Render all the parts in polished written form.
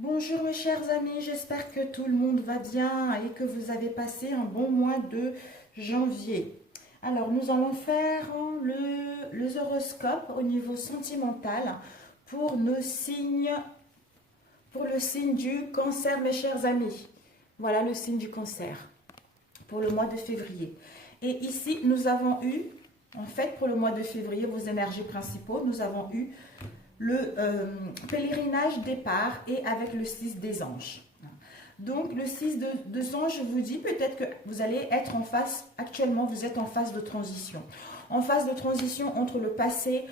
Bonjour mes chers amis, j'espère que tout le monde va bien et que vous avez passé un bon mois de janvier. Alors nous allons faire le horoscope au niveau sentimental pour nos signes, pour le signe du cancer mes chers amis. Voilà le signe du cancer pour le mois de février. Et ici nous avons eu, en fait pour le mois de février, vos énergies principaux, nous avons eu le pèlerinage départ et avec le 6 des anges. Donc le 6 de anges, je vous dis peut-être que vous allez être en phase, actuellement vous êtes en phase de transition. En phase de transition entre le passé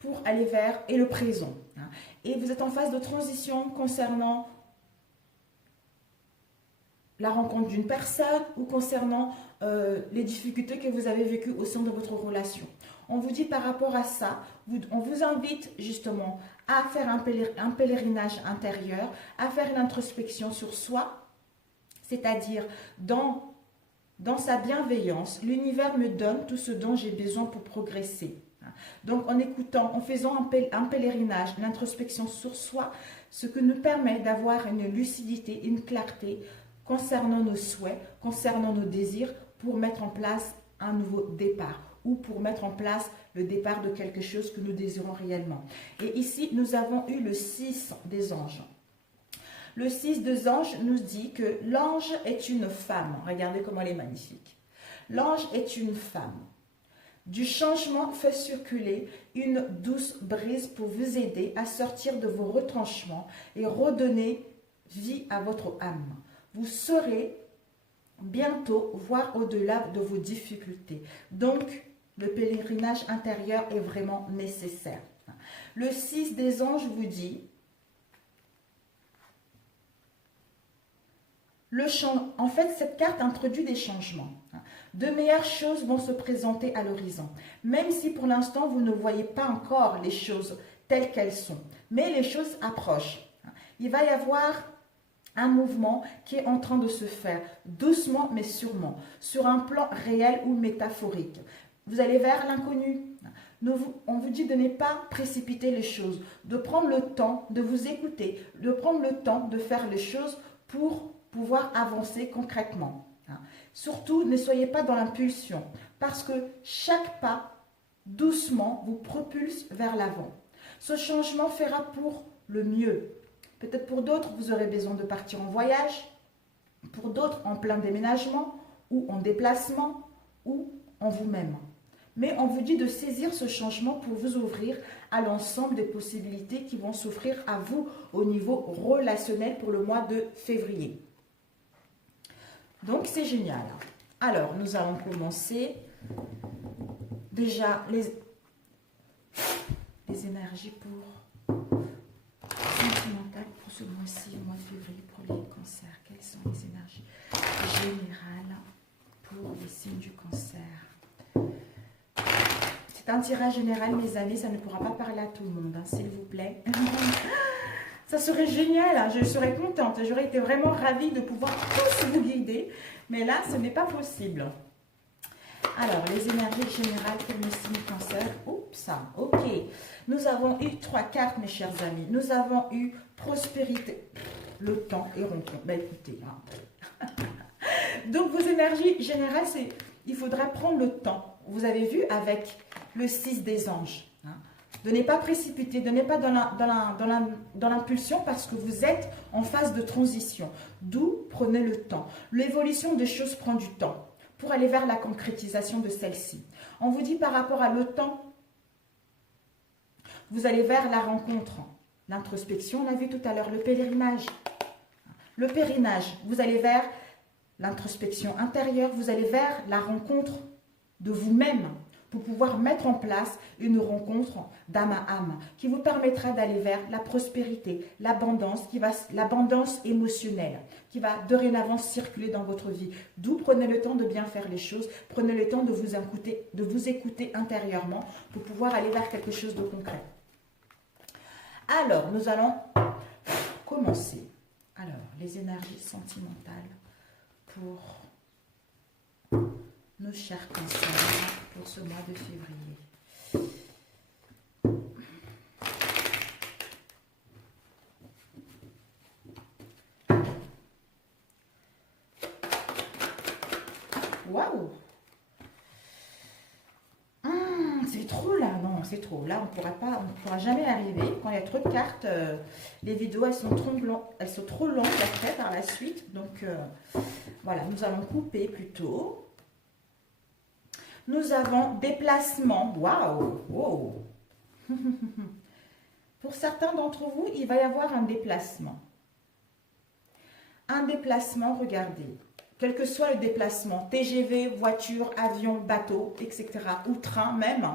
pour aller vers et le présent. Et vous êtes en phase de transition concernant la rencontre d'une personne ou concernant les difficultés que vous avez vécues au sein de votre relation. On vous dit par rapport à ça, on vous invite justement à faire un pèlerinage intérieur, à faire une introspection sur soi, c'est-à-dire dans sa bienveillance, l'univers me donne tout ce dont j'ai besoin pour progresser. Donc en écoutant, en faisant un pèlerinage, l'introspection sur soi, ce qui nous permet d'avoir une lucidité, une clarté concernant nos souhaits, concernant nos désirs, pour mettre en place un nouveau départ ou pour mettre en place le départ de quelque chose que nous désirons réellement. Et ici, nous avons eu le 6 des anges. Le 6 des anges nous dit que l'ange est une femme. Regardez comment elle est magnifique. L'ange est une femme. Du changement fait circuler une douce brise pour vous aider à sortir de vos retranchements et redonner vie à votre âme. Vous saurez bientôt voir au-delà de vos difficultés. Donc, le pèlerinage intérieur est vraiment nécessaire. Le 6 des anges vous dit, en fait, cette carte introduit des changements. De meilleures choses vont se présenter à l'horizon, même si pour l'instant, vous ne voyez pas encore les choses telles qu'elles sont. Mais les choses approchent. Il va y avoir un mouvement qui est en train de se faire, doucement mais sûrement, sur un plan réel ou métaphorique. Vous allez vers l'inconnu. On vous dit de ne pas précipiter les choses, de prendre le temps de vous écouter, de prendre le temps de faire les choses pour pouvoir avancer concrètement. Surtout, ne soyez pas dans l'impulsion, parce que chaque pas, doucement, vous propulse vers l'avant. Ce changement fera pour le mieux. Peut-être pour d'autres, vous aurez besoin de partir en voyage, pour d'autres en plein déménagement, ou en déplacement, ou en vous-même. Mais on vous dit de saisir ce changement pour vous ouvrir à l'ensemble des possibilités qui vont s'offrir à vous au niveau relationnel pour le mois de février. Donc c'est génial. Alors, nous allons commencer déjà les énergies pour sentimentales pour ce mois-ci, le mois de février pour les cancers. Quelles sont les énergies générales pour les signes du cancer? C'est un tirage général, mes amis, ça ne pourra pas parler à tout le monde, hein, s'il vous plaît. Ça serait génial, hein, je serais contente, j'aurais été vraiment ravie de pouvoir tous vous guider, mais là, ce n'est pas possible. Alors, les énergies générales pour les signes cancer. Oups, ok. Nous avons eu 3 cartes, mes chers amis. Nous avons eu prospérité, le temps et rencontre. Ben écoutez, hein. Donc, vos énergies générales, c'est il faudra prendre le temps. Vous avez vu avec le 6 des anges. Hein, de ne pas précipiter, de ne pas dans l'impulsion parce que vous êtes en phase de transition. D'où prenez le temps. L'évolution des choses prend du temps pour aller vers la concrétisation de celle-ci. On vous dit par rapport à le temps, vous allez vers la rencontre. L'introspection, on a vu tout à l'heure, le pèlerinage. Le pèlerinage, vous allez vers l'introspection intérieure, vous allez vers la rencontre de vous-même pour pouvoir mettre en place une rencontre d'âme à âme qui vous permettra d'aller vers la prospérité, l'abondance émotionnelle qui va dorénavant circuler dans votre vie. D'où prenez le temps de bien faire les choses, prenez le temps de vous écouter intérieurement pour pouvoir aller vers quelque chose de concret. Alors, nous allons commencer. Alors, les énergies sentimentales pour nos chers cancers pour ce mois de février. Waouh! C'est trop là, non, c'est trop. Là, on ne pourra jamais arriver. Quand il y a trop de cartes, les vidéos, elles sont trop longues après par la suite. Donc, voilà, nous allons couper plutôt. Nous avons déplacement. Waouh! Wow. Pour certains d'entre vous, il va y avoir un déplacement. Un déplacement, regardez. Quel que soit le déplacement, TGV, voiture, avion, bateau, etc. ou train même,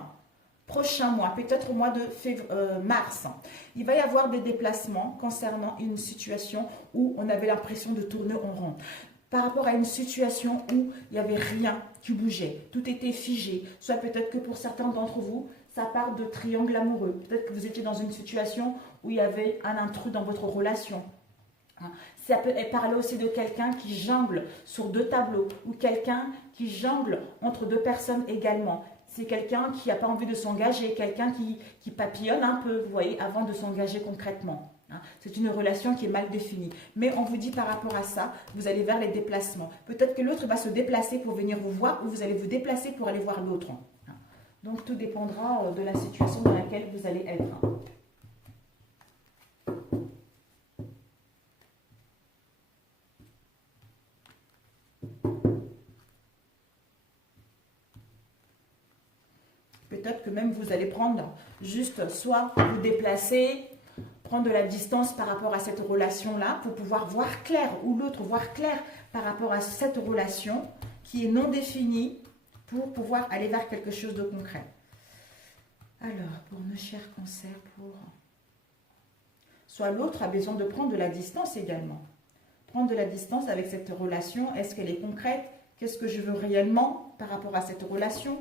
prochain mois, peut-être au mois de mars, il va y avoir des déplacements concernant une situation où on avait l'impression de tourner en rond. Par rapport à une situation où il n'y avait rien qui bougeait, tout était figé. Soit peut-être que pour certains d'entre vous, ça part de triangle amoureux. Peut-être que vous étiez dans une situation où il y avait un intrus dans votre relation. Ça peut parler aussi de quelqu'un qui jongle sur deux tableaux ou quelqu'un qui jongle entre deux personnes également. C'est quelqu'un qui n'a pas envie de s'engager, quelqu'un qui papillonne un peu, vous voyez, avant de s'engager concrètement. C'est une relation qui est mal définie. Mais on vous dit par rapport à ça, vous allez vers les déplacements. Peut-être que l'autre va se déplacer pour venir vous voir ou vous allez vous déplacer pour aller voir l'autre. Donc tout dépendra de la situation dans laquelle vous allez être. Peut-être que même vous allez prendre juste soit vous déplacer, prendre de la distance par rapport à cette relation-là pour pouvoir voir clair ou l'autre voir clair par rapport à cette relation qui est non définie pour pouvoir aller vers quelque chose de concret. Alors, pour nos chers cancers, soit l'autre a besoin de prendre de la distance également. Prendre de la distance avec cette relation, est-ce qu'elle est concrète? Qu'est-ce que je veux réellement par rapport à cette relation?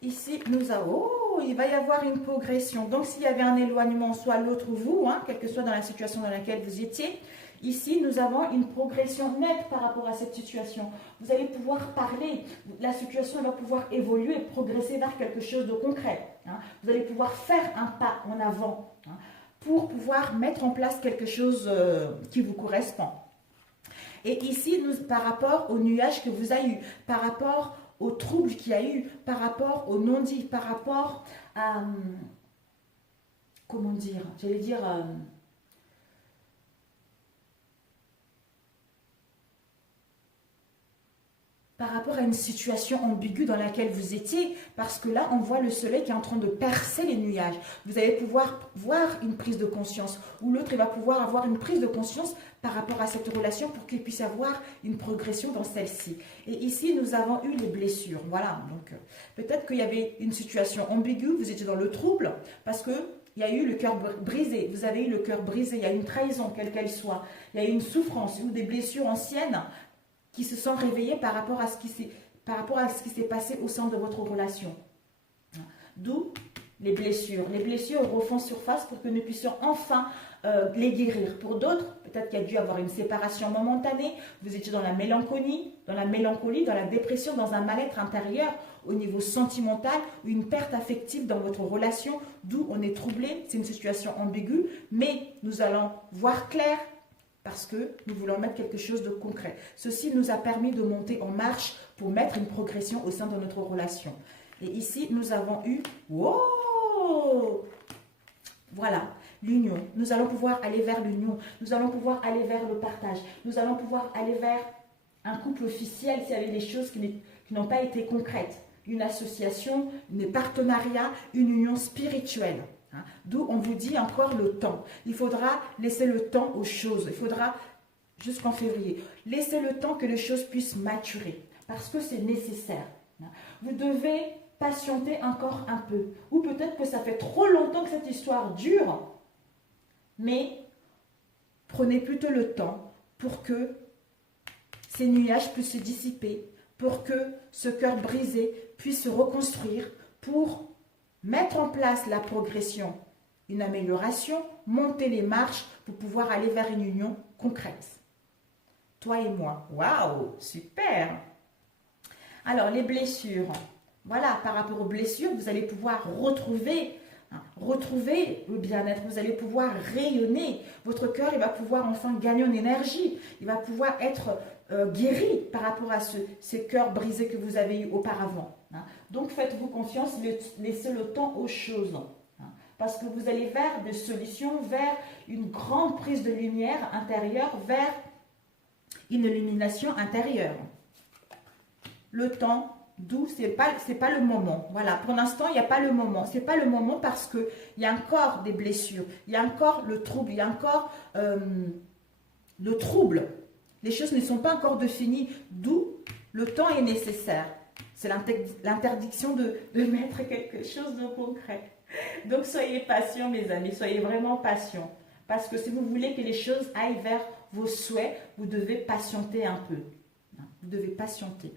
Ici, nous avons, il va y avoir une progression. Donc, s'il y avait un éloignement, soit l'autre ou vous, quelle que soit dans la situation dans laquelle vous étiez, ici, nous avons une progression nette par rapport à cette situation. Vous allez pouvoir parler, la situation va pouvoir évoluer, progresser vers quelque chose de concret. Vous allez pouvoir faire un pas en avant pour pouvoir mettre en place quelque chose qui vous correspond. Et ici, par rapport au nuage que vous avez eu, par rapport aux troubles qu'il y a eu, par rapport au non-dit, par rapport à, comment dire, j'allais dire, par rapport à une situation ambiguë dans laquelle vous étiez, parce que là, on voit le soleil qui est en train de percer les nuages. Vous allez pouvoir voir une prise de conscience, ou l'autre va pouvoir avoir une prise de conscience par rapport à cette relation pour qu'il puisse avoir une progression dans celle-ci. Et ici, nous avons eu les blessures. Voilà, donc peut-être qu'il y avait une situation ambiguë, vous étiez dans le trouble, parce que il y a eu le cœur brisé, vous avez eu le cœur brisé, il y a une trahison, quelle qu'elle soit, il y a eu une souffrance ou des blessures anciennes qui se sont réveillées par rapport à ce qui s'est passé au sein de votre relation. D'où les blessures. Les blessures refont surface pour que nous puissions enfin les guérir. Pour d'autres, peut-être qu'il y a dû avoir une séparation momentanée, vous étiez dans la mélancolie, dans la dépression, dans un mal-être intérieur au niveau sentimental ou une perte affective dans votre relation, d'où on est troublé, c'est une situation ambiguë, mais nous allons voir clair parce que nous voulons mettre quelque chose de concret. Ceci nous a permis de monter en marche pour mettre une progression au sein de notre relation. Et ici, nous avons eu, wow, voilà, l'union. Nous allons pouvoir aller vers l'union. Nous allons pouvoir aller vers le partage. Nous allons pouvoir aller vers un couple officiel s'il y avait des choses qui n'ont pas été concrètes. Une association, un partenariat, une union spirituelle. D'où on vous dit encore le temps. Il faudra laisser le temps aux choses. Il faudra, jusqu'en février, laisser le temps que les choses puissent maturer. Parce que c'est nécessaire. Vous devez patienter encore un peu. Ou peut-être que ça fait trop longtemps que cette histoire dure. Mais prenez plutôt le temps pour que ces nuages puissent se dissiper. Pour que ce cœur brisé puisse se reconstruire. Pour mettre en place la progression une amélioration, monter les marches pour pouvoir aller vers une union concrète. Toi et moi. Waouh, super. Alors, les blessures. Voilà, par rapport aux blessures, vous allez pouvoir retrouver le bien-être. Vous allez pouvoir rayonner. Votre cœur, il va pouvoir enfin gagner en énergie. Il va pouvoir être guéri par rapport à ces cœurs brisés que vous avez eu auparavant. Donc, faites-vous confiance, laissez le temps aux choses. Parce que vous allez vers des solutions, vers une grande prise de lumière intérieure, vers une illumination intérieure. Le temps doux, c'est pas le moment. Voilà, pour l'instant, il n'y a pas le moment. C'est pas le moment parce qu'il y a encore des blessures, il y a encore le trouble, il y a encore le trouble. Les choses ne sont pas encore définies, d'où le temps est nécessaire. C'est l'interdiction de mettre quelque chose de concret. Donc, soyez patients, mes amis, soyez vraiment patients. Parce que si vous voulez que les choses aillent vers vos souhaits, vous devez patienter un peu. Vous devez patienter.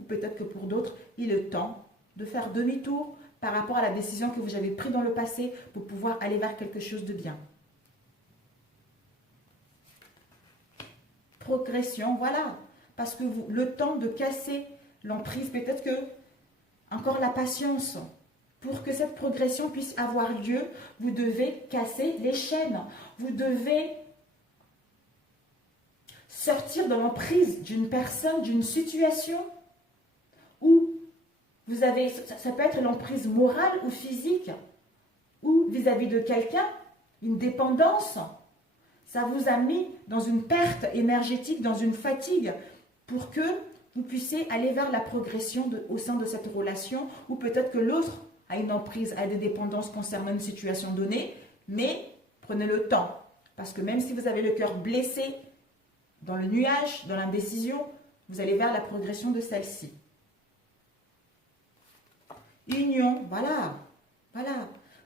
Ou peut-être que pour d'autres, il est temps de faire demi-tour par rapport à la décision que vous avez prise dans le passé pour pouvoir aller vers quelque chose de bien. Progression, voilà. Parce que le temps de casser l'emprise, peut-être que encore la patience. Pour que cette progression puisse avoir lieu, vous devez casser les chaînes. Vous devez sortir de l'emprise d'une personne, d'une situation où vous avez, ça peut être l'emprise morale ou physique, ou vis-à-vis de quelqu'un, une dépendance. Ça vous a mis dans une perte énergétique, dans une fatigue, pour que vous puissiez aller vers la progression au sein de cette relation, ou peut-être que l'autre a une emprise, a des dépendances concernant une situation donnée, mais prenez le temps. Parce que même si vous avez le cœur blessé, dans le nuage, dans l'indécision, vous allez vers la progression de celle-ci. Union, voilà.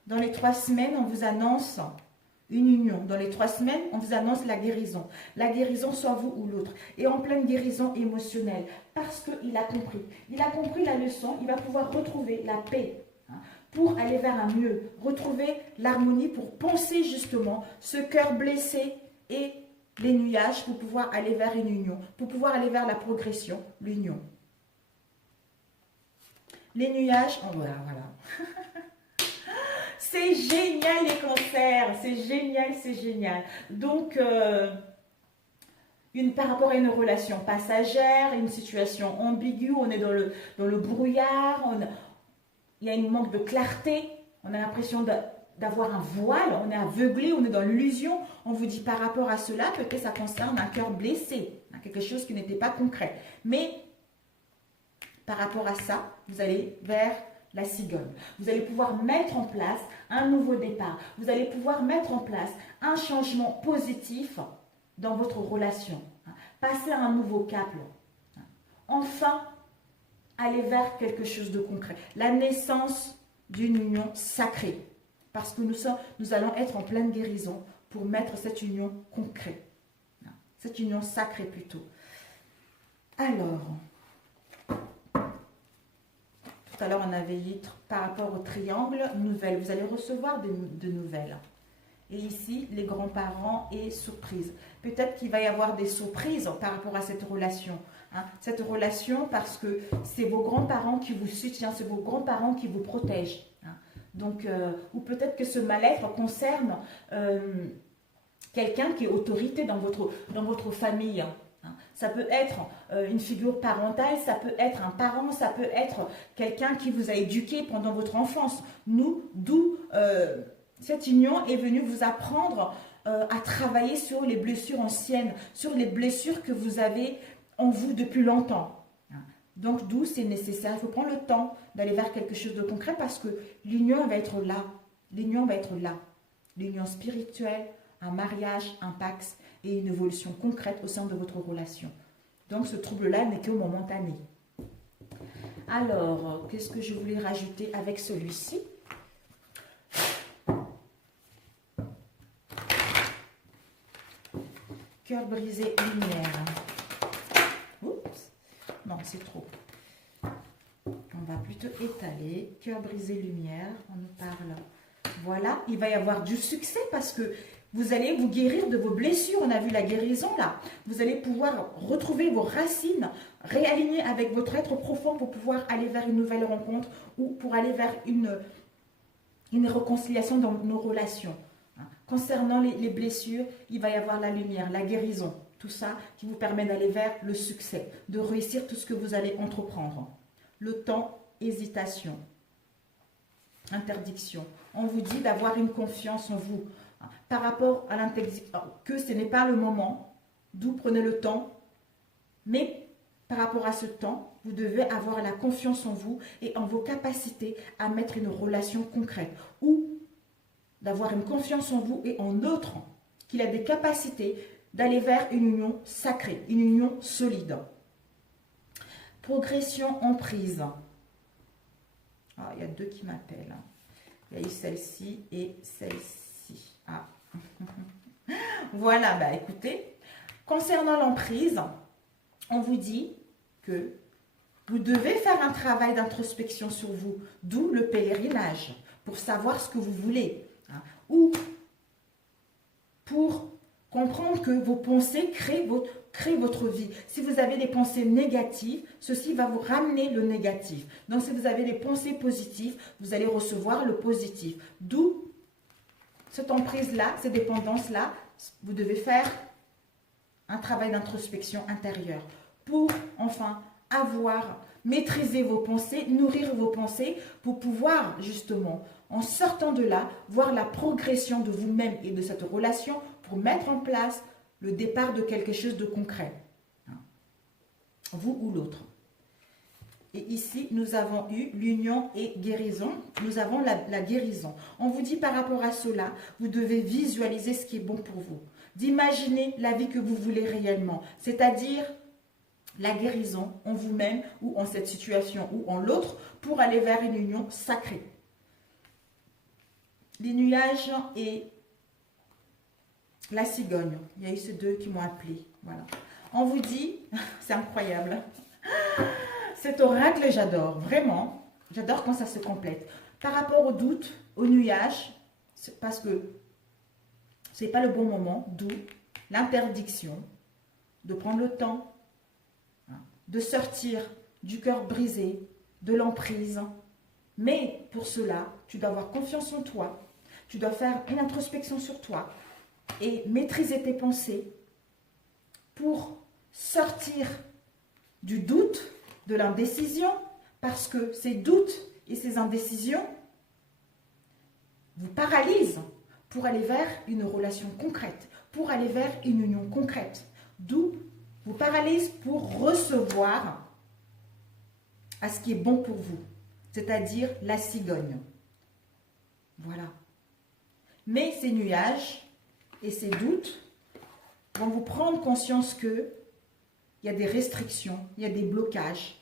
Dans les 3 semaines, on vous annonce une union. Dans les 3 semaines, on vous annonce la guérison. La guérison, soit vous ou l'autre. Et en pleine guérison émotionnelle. Parce qu'il a compris. Il a compris la leçon. Il va pouvoir retrouver la paix. Pour aller vers un mieux. Retrouver l'harmonie pour penser justement ce cœur blessé et les nuages pour pouvoir aller vers une union. Pour pouvoir aller vers la progression, l'union. Les nuages, oh voilà. C'est génial les cancers, c'est génial. Donc, par rapport à une relation passagère, une situation ambiguë, on est dans le brouillard, il y a une manque de clarté, on a l'impression d'avoir un voile, on est aveuglé, on est dans l'illusion. On vous dit par rapport à cela, peut-être ça concerne un cœur blessé, quelque chose qui n'était pas concret. Mais par rapport à ça, vous allez vers la cigogne. Vous allez pouvoir mettre en place un nouveau départ. Vous allez pouvoir mettre en place un changement positif dans votre relation. Passer à un nouveau cap. Enfin, aller vers quelque chose de concret. La naissance d'une union sacrée. Parce que nous allons être en pleine guérison pour mettre cette union concrète. Cette union sacrée plutôt. Alors, tout à l'heure, on avait dit par rapport au triangle, nouvelles. Vous allez recevoir de nouvelles. Et ici, les grands-parents et surprise. Peut-être qu'il va y avoir des surprises par rapport à cette relation. Cette relation parce que c'est vos grands-parents qui vous soutiennent, c'est vos grands-parents qui vous protègent. Donc, ou peut-être que ce mal-être concerne quelqu'un qui est autorité dans votre famille. Ça peut être une figure parentale, ça peut être un parent, ça peut être quelqu'un qui vous a éduqué pendant votre enfance. D'où cette union est venue vous apprendre à travailler sur les blessures anciennes, sur les blessures que vous avez en vous depuis longtemps. Donc, d'où c'est nécessaire. Il faut prendre le temps d'aller vers quelque chose de concret parce que l'union va être là. L'union va être là. L'union spirituelle, un mariage, un pax et une évolution concrète au sein de votre relation. Donc, ce trouble-là n'est que momentané. Alors, qu'est-ce que je voulais rajouter avec celui-ci? Cœur brisé, lumière. Oups, non, c'est trop. On va plutôt étaler. Cœur brisé, lumière. On nous parle Voilà, il va y avoir du succès parce que vous allez vous guérir de vos blessures. On a vu la guérison là. Vous allez pouvoir retrouver vos racines, réaligner avec votre être profond pour pouvoir aller vers une nouvelle rencontre ou pour aller vers une réconciliation dans nos relations. Concernant les blessures, il va y avoir la lumière, la guérison. Tout ça qui vous permet d'aller vers le succès, de réussir tout ce que vous allez entreprendre. Le temps, hésitation, interdiction. On vous dit d'avoir une confiance en vous. Par rapport à l'interdiction, que ce n'est pas le moment, d'où prenez le temps, mais par rapport à ce temps, vous devez avoir la confiance en vous et en vos capacités à mettre une relation concrète ou d'avoir une confiance en vous et en l'autre, qu'il a des capacités d'aller vers une union sacrée, une union solide. Progression en prise. Ah, il y a deux qui m'appellent. Il y a eu celle-ci et celle-ci. Ah. Voilà, bah écoutez, concernant l'emprise, on vous dit que vous devez faire un travail d'introspection sur vous, d'où le pèlerinage, pour savoir ce que vous voulez, hein, ou pour comprendre que vos pensées créent votre vie. Si vous avez des pensées négatives, ceci va vous ramener le négatif. Donc si vous avez des pensées positives, vous allez recevoir le positif. D'où cette emprise-là, ces dépendances-là, vous devez faire un travail d'introspection intérieure pour enfin maîtriser vos pensées, nourrir vos pensées pour pouvoir justement, en sortant de là, voir la progression de vous-même et de cette relation pour mettre en place le départ de quelque chose de concret. Vous ou l'autre. Et ici, nous avons eu l'union et guérison. Nous avons la guérison. On vous dit par rapport à cela, vous devez visualiser ce qui est bon pour vous. D'imaginer la vie que vous voulez réellement. C'est-à-dire la guérison en vous-même ou en cette situation ou en l'autre pour aller vers une union sacrée. Les nuages et la cigogne. Il y a eu ces deux qui m'ont appelé. Voilà. On vous dit, c'est incroyable. Cet oracle, j'adore, vraiment. J'adore quand ça se complète. Par rapport au doute, au nuage, parce que ce n'est pas le bon moment, d'où l'interdiction de prendre le temps, de sortir du cœur brisé, de l'emprise. Mais pour cela, tu dois avoir confiance en toi. Tu dois faire une introspection sur toi et maîtriser tes pensées pour sortir du doute, de l'indécision, parce que ces doutes et ces indécisions vous paralysent pour aller vers une relation concrète, pour aller vers une union concrète. D'où vous paralysent pour recevoir à ce qui est bon pour vous, c'est-à-dire la cigogne. Voilà. Mais ces nuages et ces doutes vont vous prendre conscience que il y a des restrictions, il y a des blocages.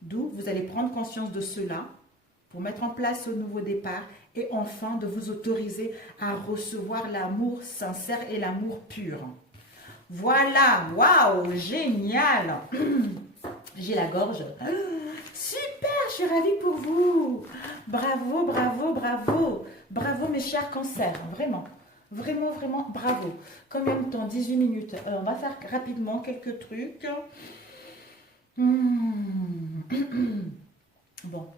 D'où vous allez prendre conscience de cela pour mettre en place ce nouveau départ et enfin de vous autoriser à recevoir l'amour sincère et l'amour pur. Voilà, waouh, génial. J'ai la gorge. Super, je suis ravie pour vous. Bravo, bravo, bravo. Bravo mes chers cancers, vraiment. Vraiment, vraiment, bravo. Combien de temps? 18 minutes. Alors, on va faire rapidement quelques trucs. Bon.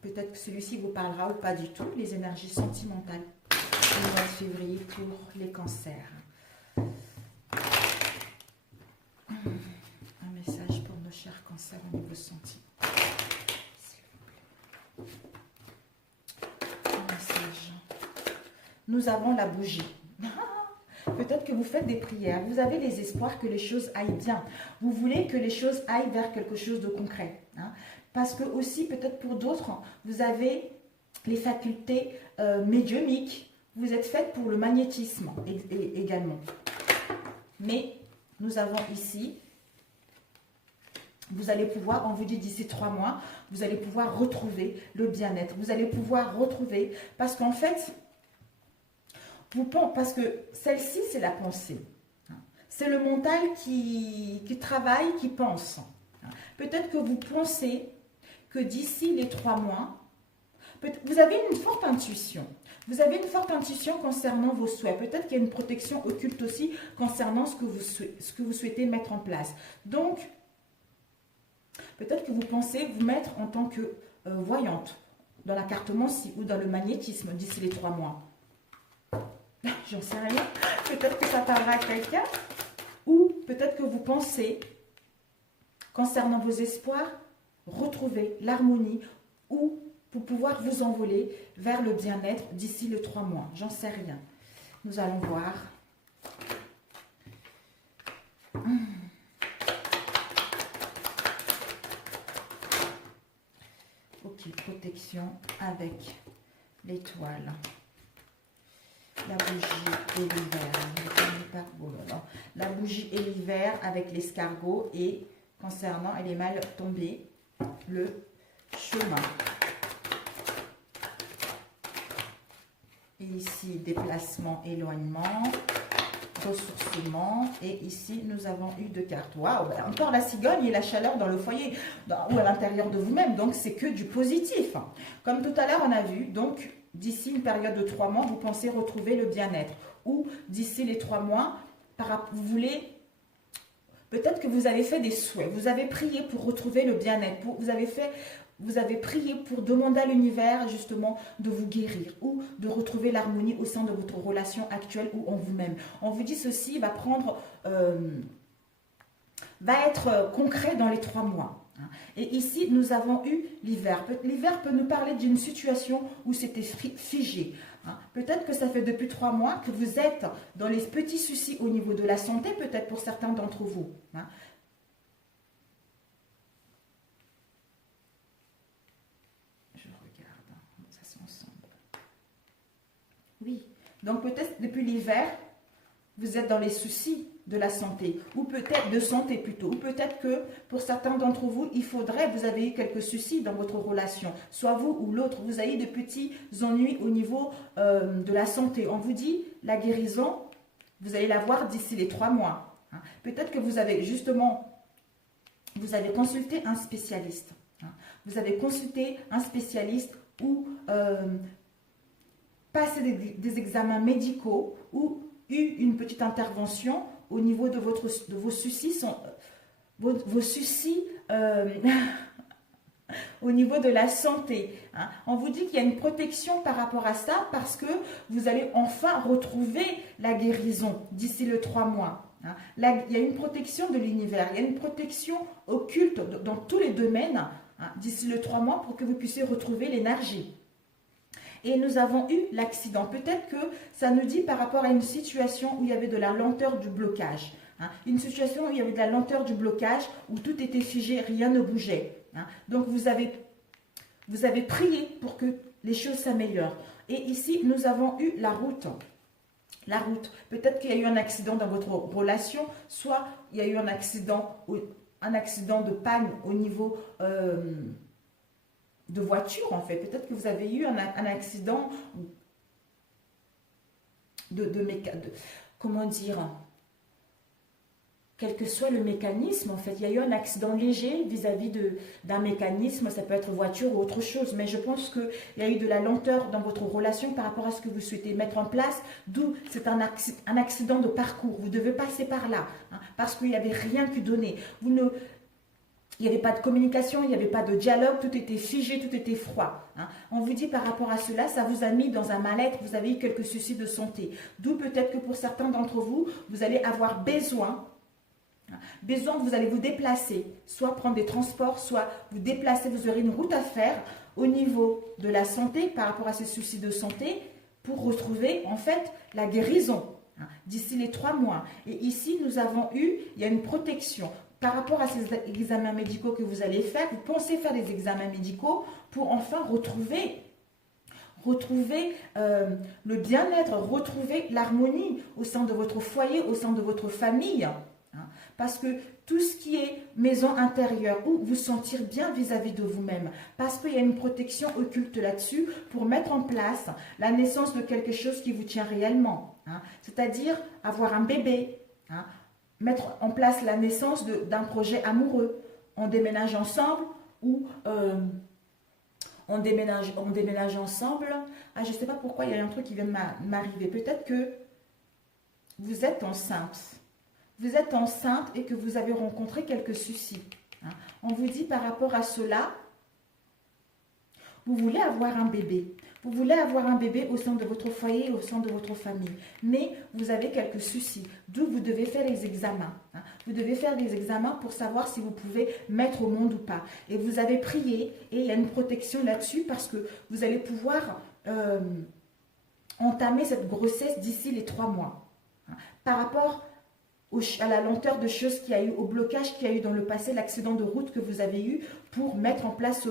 Peut-être que celui-ci vous parlera ou pas du tout. Les énergies sentimentales du mois de février pour les cancers. Un message pour nos chers cancers au niveau sentiment. Nous avons la bougie. Peut-être que vous faites des prières. Vous avez les espoirs que les choses aillent bien. Vous voulez que les choses aillent vers quelque chose de concret. Parce que aussi, peut-être pour d'autres, vous avez les facultés médiumniques. Vous êtes faites pour le magnétisme également. Mais nous avons ici, vous allez pouvoir, on vous dit d'ici 3 mois, vous allez pouvoir retrouver le bien-être. Vous allez pouvoir retrouver, parce qu'en fait, parce que celle-ci, c'est la pensée. C'est le mental qui travaille, qui pense. Peut-être que vous pensez que d'ici les 3 mois, vous avez une forte intuition. Vous avez une forte intuition concernant vos souhaits. Peut-être qu'il y a une protection occulte aussi concernant ce que vous souhaitez mettre en place. Donc, peut-être que vous pensez vous mettre en tant que voyante dans la cartomancie ou dans le magnétisme d'ici les 3 mois. J'en sais rien. Peut-être que ça parlera à quelqu'un. Ou peut-être que vous pensez, concernant vos espoirs, retrouver l'harmonie ou pour pouvoir vous envoler vers le bien-être d'ici les 3 mois. J'en sais rien. Nous allons voir. Ok, protection avec l'étoile. La bougie et l'hiver. La bougie et l'hiver avec l'escargot et concernant, elle est mal tombée, le chemin. Et ici, déplacement, éloignement, ressourcement. Et ici, nous avons eu 2 cartes. Waouh, encore la cigogne et la chaleur dans le foyer ou à l'intérieur de vous-même. Donc, c'est que du positif. Comme tout à l'heure, on a vu, donc, d'ici une période de 3 mois, vous pensez retrouver le bien-être. Ou d'ici les 3 mois, vous voulez... Peut-être que vous avez fait des souhaits. Vous avez prié pour retrouver le bien-être. Vous avez prié pour demander à l'univers justement de vous guérir ou de retrouver l'harmonie au sein de votre relation actuelle ou en vous-même. On vous dit ceci va être concret dans les 3 mois. Et ici, nous avons eu l'hiver. L'hiver peut nous parler d'une situation où c'était figé. Peut-être que ça fait depuis 3 mois que vous êtes dans les petits soucis au niveau de la santé, peut-être pour certains d'entre vous. Je regarde, ça c'est ensemble. Oui, donc peut-être depuis l'hiver, vous êtes dans les soucis de la santé, ou peut-être de santé plutôt, ou peut-être que pour certains d'entre vous, vous avez eu quelques soucis dans votre relation, soit vous ou l'autre, vous avez eu de petits ennuis au niveau de la santé. On vous dit, la guérison, vous allez la voir d'ici les 3 mois. Peut-être que vous avez consulté un spécialiste. Vous avez consulté un spécialiste ou passé des examens médicaux ou eu une petite intervention au niveau de vos soucis, vos soucis au niveau de la santé. On vous dit qu'il y a une protection par rapport à ça parce que vous allez enfin retrouver la guérison d'ici les 3 mois. Il y a une protection de l'univers, il y a une protection occulte dans tous les domaines d'ici les 3 mois pour que vous puissiez retrouver l'énergie. Et nous avons eu l'accident. Peut-être que ça nous dit par rapport à une situation où il y avait de la lenteur du blocage. Une situation où il y avait de la lenteur du blocage, où tout était figé, rien ne bougeait. Donc vous avez prié pour que les choses s'améliorent. Et ici, nous avons eu la route. La route. Peut-être qu'il y a eu un accident dans votre relation, soit il y a eu un accident de panne au niveau... de voiture en fait, peut-être que vous avez eu un accident comment dire, quel que soit le mécanisme en fait, il y a eu un accident léger vis-à-vis d'un mécanisme, ça peut être voiture ou autre chose, mais je pense qu'il y a eu de la lenteur dans votre relation par rapport à ce que vous souhaitez mettre en place, d'où c'est un accident de parcours, vous devez passer par là, parce qu'il n'y avait rien qui donnait, il n'y avait pas de communication, il n'y avait pas de dialogue, tout était figé, tout était froid. On vous dit par rapport à cela, ça vous a mis dans un mal-être, vous avez eu quelques soucis de santé. D'où peut-être que pour certains d'entre vous, vous allez avoir besoin, vous allez vous déplacer, soit prendre des transports, soit vous déplacer, vous aurez une route à faire au niveau de la santé par rapport à ces soucis de santé pour retrouver en fait la guérison d'ici les 3 mois. Et ici, nous avons eu, il y a une protection. Par rapport à ces examens médicaux que vous allez faire, vous pensez faire des examens médicaux pour enfin retrouver le bien-être, retrouver l'harmonie au sein de votre foyer, au sein de votre famille. Parce que tout ce qui est maison intérieure, ou vous sentir bien vis-à-vis de vous-même, parce qu'il y a une protection occulte là-dessus pour mettre en place la naissance de quelque chose qui vous tient réellement. C'est-à-dire avoir un bébé, mettre en place la naissance d'un projet amoureux. On déménage ensemble, ou on déménage ensemble. Ah, je ne sais pas pourquoi, il y a un truc qui vient de m'arriver. Peut-être que vous êtes enceinte. Vous êtes enceinte et que vous avez rencontré quelques soucis. Hein. On vous dit par rapport à cela, vous voulez avoir un bébé. Vous voulez avoir un bébé au sein de votre foyer, au sein de votre famille. Mais vous avez quelques soucis. D'où vous devez faire les examens. Hein. Vous devez faire des examens pour savoir si vous pouvez mettre au monde ou pas. Et vous avez prié et il y a une protection là-dessus parce que vous allez pouvoir entamer cette grossesse d'ici les 3 mois. Hein. Par rapport à la lenteur de choses qu'il y a eu, au blocage qu'il y a eu dans le passé, l'accident de route que vous avez eu pour mettre en place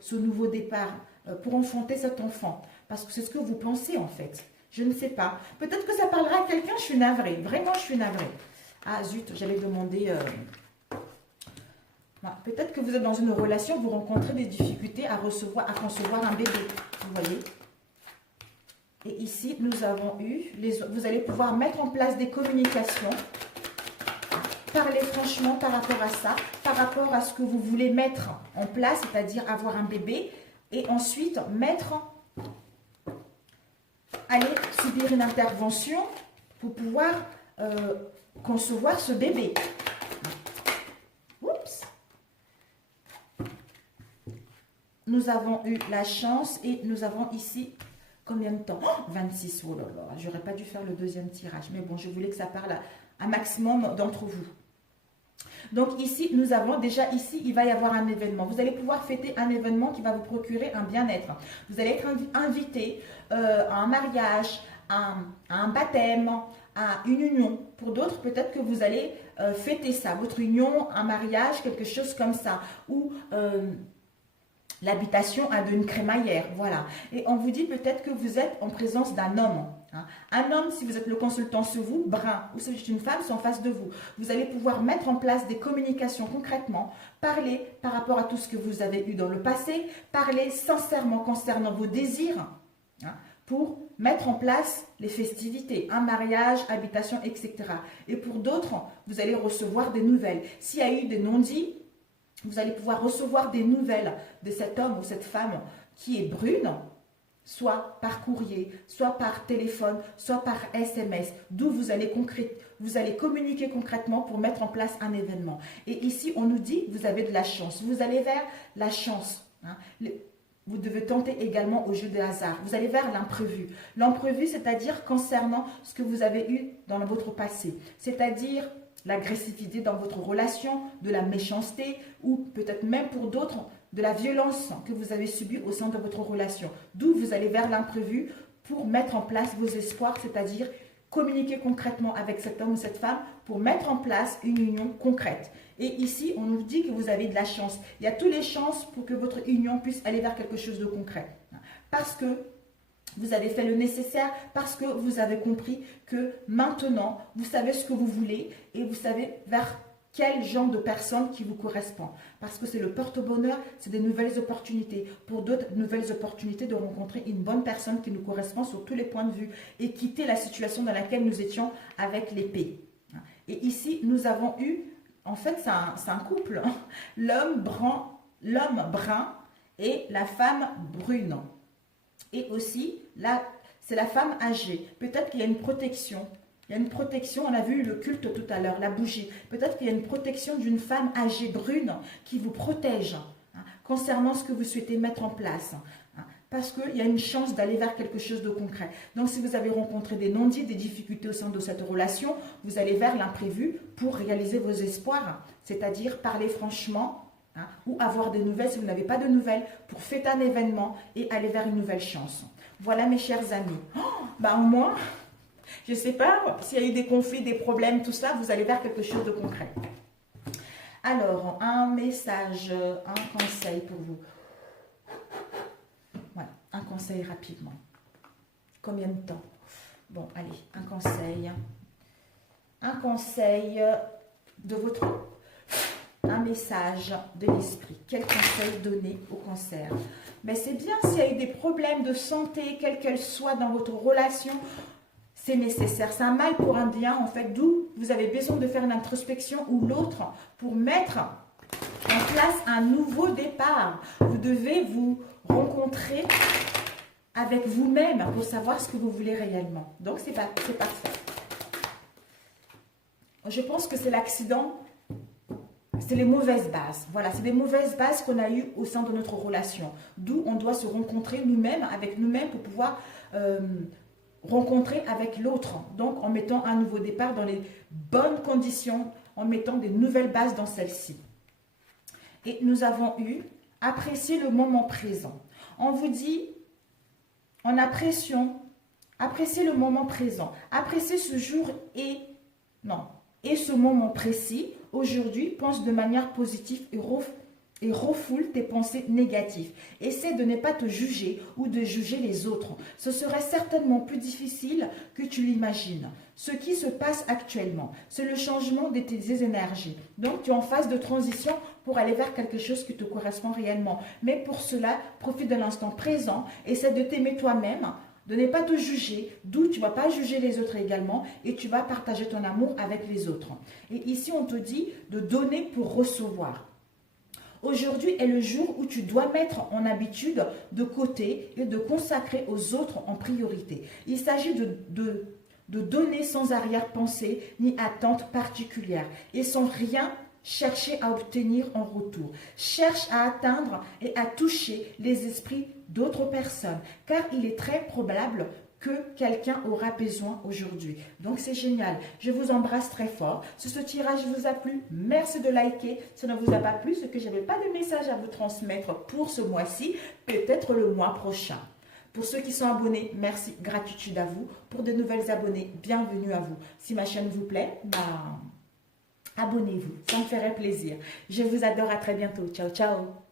ce nouveau départ, pour enfanter cet enfant. Parce que c'est ce que vous pensez en fait. Je ne sais pas. Peut-être que ça parlera à quelqu'un, je suis navrée. Vraiment, je suis navrée. Ah zut, j'allais demander... Peut-être que vous êtes dans une relation, vous rencontrez des difficultés à concevoir un bébé. Vous voyez ? Et ici, nous avons eu... vous allez pouvoir mettre en place des communications. Parlez franchement par rapport à ça, par rapport à ce que vous voulez mettre en place, c'est-à-dire avoir un bébé, et ensuite aller subir une intervention pour pouvoir concevoir ce bébé. Oups. Nous avons eu la chance et nous avons ici combien de temps? 26, oh là là, j'aurais pas dû faire le deuxième tirage, mais bon, je voulais que ça parle à un maximum d'entre vous. Donc ici, nous avons déjà ici, il va y avoir un événement. Vous allez pouvoir fêter un événement qui va vous procurer un bien-être. Vous allez être invité à un mariage, à un baptême, à une union. Pour d'autres, peut-être que vous allez fêter ça, votre union, un mariage, quelque chose comme ça. Ou l'habitation d'une crémaillère, voilà. Et on vous dit peut-être que vous êtes en présence d'un homme. Hein. Un homme, si vous êtes le consultant sur vous, brun, ou si c'est une femme, c'est en face de vous. Vous allez pouvoir mettre en place des communications concrètement, parler par rapport à tout ce que vous avez eu dans le passé, parler sincèrement concernant vos désirs, hein, pour mettre en place les festivités, un mariage, habitation, etc. Et pour d'autres, vous allez recevoir des nouvelles. S'il y a eu des non-dits, vous allez pouvoir recevoir des nouvelles de cet homme ou cette femme qui est brune, soit par courrier, soit par téléphone, soit par SMS, d'où vous allez communiquer concrètement pour mettre en place un événement. Et ici, on nous dit, vous avez de la chance. Vous allez vers la chance. Hein. Vous devez tenter également au jeu de hasard. Vous allez vers l'imprévu. L'imprévu, c'est-à-dire concernant ce que vous avez eu dans votre passé. C'est-à-dire l'agressivité dans votre relation, de la méchanceté ou peut-être même pour d'autres, de la violence que vous avez subie au sein de votre relation. D'où vous allez vers l'imprévu pour mettre en place vos espoirs, c'est-à-dire communiquer concrètement avec cet homme ou cette femme pour mettre en place une union concrète. Et ici, on nous dit que vous avez de la chance. Il y a toutes les chances pour que votre union puisse aller vers quelque chose de concret. Parce que vous avez fait le nécessaire, parce que vous avez compris que maintenant, vous savez ce que vous voulez et vous savez vers quel genre de personne qui vous correspond. Parce que c'est le porte-bonheur, c'est des nouvelles opportunités. Pour d'autres, nouvelles opportunités de rencontrer une bonne personne qui nous correspond sur tous les points de vue et quitter la situation dans laquelle nous étions avec l'épée. Et ici, nous avons eu, en fait, c'est un couple, l'homme brun et la femme brune. Et aussi, là, c'est la femme âgée. Peut-être qu'il y a une protection. Il y a une protection, on a vu le culte tout à l'heure, la bougie. Peut-être qu'il y a une protection d'une femme âgée brune qui vous protège concernant ce que vous souhaitez mettre en place. Parce qu'il y a une chance d'aller vers quelque chose de concret. Donc, si vous avez rencontré des non-dits, des difficultés au sein de cette relation, vous allez vers l'imprévu pour réaliser vos espoirs. C'est-à-dire parler franchement, ou avoir des nouvelles si vous n'avez pas de nouvelles, pour fêter un événement et aller vers une nouvelle chance. Voilà mes chers amis. Au moins, je ne sais pas, s'il y a eu des conflits, des problèmes, tout ça, vous allez vers quelque chose de concret. Alors, un message, un conseil pour vous. Voilà, un conseil rapidement. Combien de temps? Bon, allez, un conseil. Un conseil de votre... Un message de l'esprit. Quel conseil donner au cancer? Mais c'est bien s'il y a eu des problèmes de santé, quelle qu'elle soit dans votre relation, c'est nécessaire. C'est un mal pour un bien, en fait, d'où vous avez besoin de faire une introspection ou l'autre pour mettre en place un nouveau départ. Vous devez vous rencontrer avec vous-même pour savoir ce que vous voulez réellement. Donc, c'est parfait. Je pense que c'est l'accident, c'est les mauvaises bases. Voilà, c'est des mauvaises bases qu'on a eues au sein de notre relation. D'où on doit se rencontrer nous-mêmes, avec nous-mêmes pour pouvoir rencontrer avec l'autre. Donc, en mettant un nouveau départ dans les bonnes conditions, en mettant des nouvelles bases dans celle-ci. Et nous avons eu apprécier le moment présent. On vous dit, en appréciant, appréciez le moment présent. Appréciez ce jour et ce moment précis. Aujourd'hui, pense de manière positive et refoule tes pensées négatives. Essaie de ne pas te juger ou de juger les autres. Ce serait certainement plus difficile que tu l'imagines. Ce qui se passe actuellement, c'est le changement de tes énergies. Donc, tu es en phase de transition pour aller vers quelque chose qui te correspond réellement. Mais pour cela, profite de l'instant présent. Essaie de t'aimer toi-même, de ne pas te juger, d'où tu ne vas pas juger les autres également et tu vas partager ton amour avec les autres. Et ici, on te dit de donner pour recevoir. Aujourd'hui est le jour où tu dois mettre en habitude de côté et de consacrer aux autres en priorité. Il s'agit de donner sans arrière-pensée ni attente particulière et sans rien chercher à obtenir en retour. Cherche à atteindre et à toucher les esprits d'autres personnes, car il est très probable que quelqu'un aura besoin aujourd'hui. Donc c'est génial. Je vous embrasse très fort. Si ce tirage vous a plu, merci de liker. Si ça ne vous a pas plu, c'est que je n'avais pas de message à vous transmettre pour ce mois-ci, peut-être le mois prochain. Pour ceux qui sont abonnés, merci, gratitude à vous. Pour de nouvelles abonnés, bienvenue à vous. Si ma chaîne vous plaît, abonnez-vous. Ça me ferait plaisir. Je vous adore. À très bientôt. Ciao, ciao.